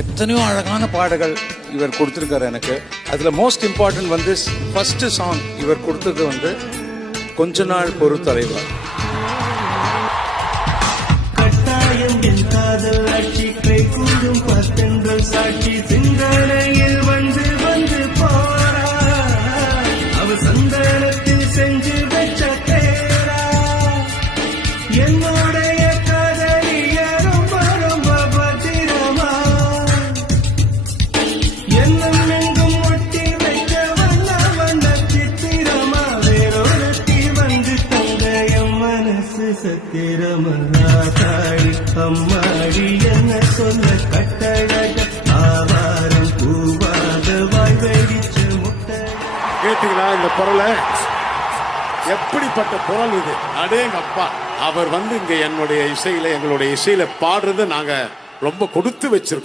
எத்தனையோ அழகான பாடல்கள் இவர் கொடுத்துருக்காரு எனக்கு. அதில் மோஸ்ட் இம்பார்ட்டன்ட் வந்து ஃபர்ஸ்ட் சாங் இவர் கொடுத்தது வந்து கொஞ்ச நாள் பொறுத்தலைவா. கட்டாயம் என் காதல் ஆட்சி கை கூடும் பத்தெங்கள் சாட்சி சிந்தனையில் வந்து வந்து போறா அவ சந்தனத்தில் செஞ்சு வச்ச தேரா என்னுடைய காதலிய ரொம்ப ரொம்ப பத்திரமா என்னும் எங்கும் ஒட்டி வைக்க வந்த வந்த சித்திரமா வேறொருத்தி வந்து தந்த என் மனசு சத்திரமா தாடி அம்மாடி என்ன சொல்ல கட்டழக ஆவாரம் பூவாக வாழ்வழிச்ச முட்டை. கேட்டீங்களா இந்த குரலை? எப்படிப்பட்ட குரல் இது! அடேங்கப்பா! அவர் வந்து இங்க என்னுடைய இசையில எங்களுடைய இசையில பாடுறது நாங்க ரொம்ப கொடுத்து வச்சிருக்கோம்.